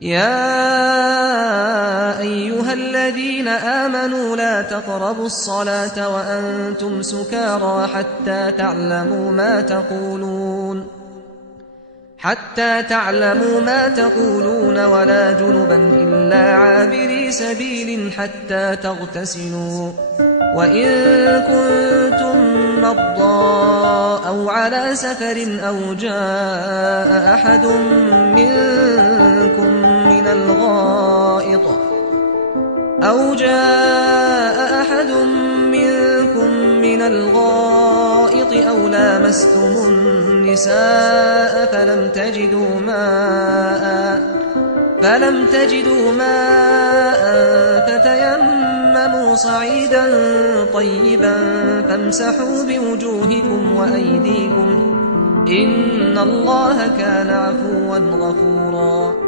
يا أيها الذين آمنوا لا تقربوا الصلاة وأنتم سكارى حتى تعلموا ما تقولون ولا جنبا إلا عابري سبيل حتى تغتسلوا وإن كنتم مرضى أو على سفر أو جاء أحد منكم من الغائط أو لامستم النساء فلم تجدوا ماء فتيمموا صعيدا طيبا فامسحوا بوجوهكم وأيديكم إن الله كان عفوا غفورا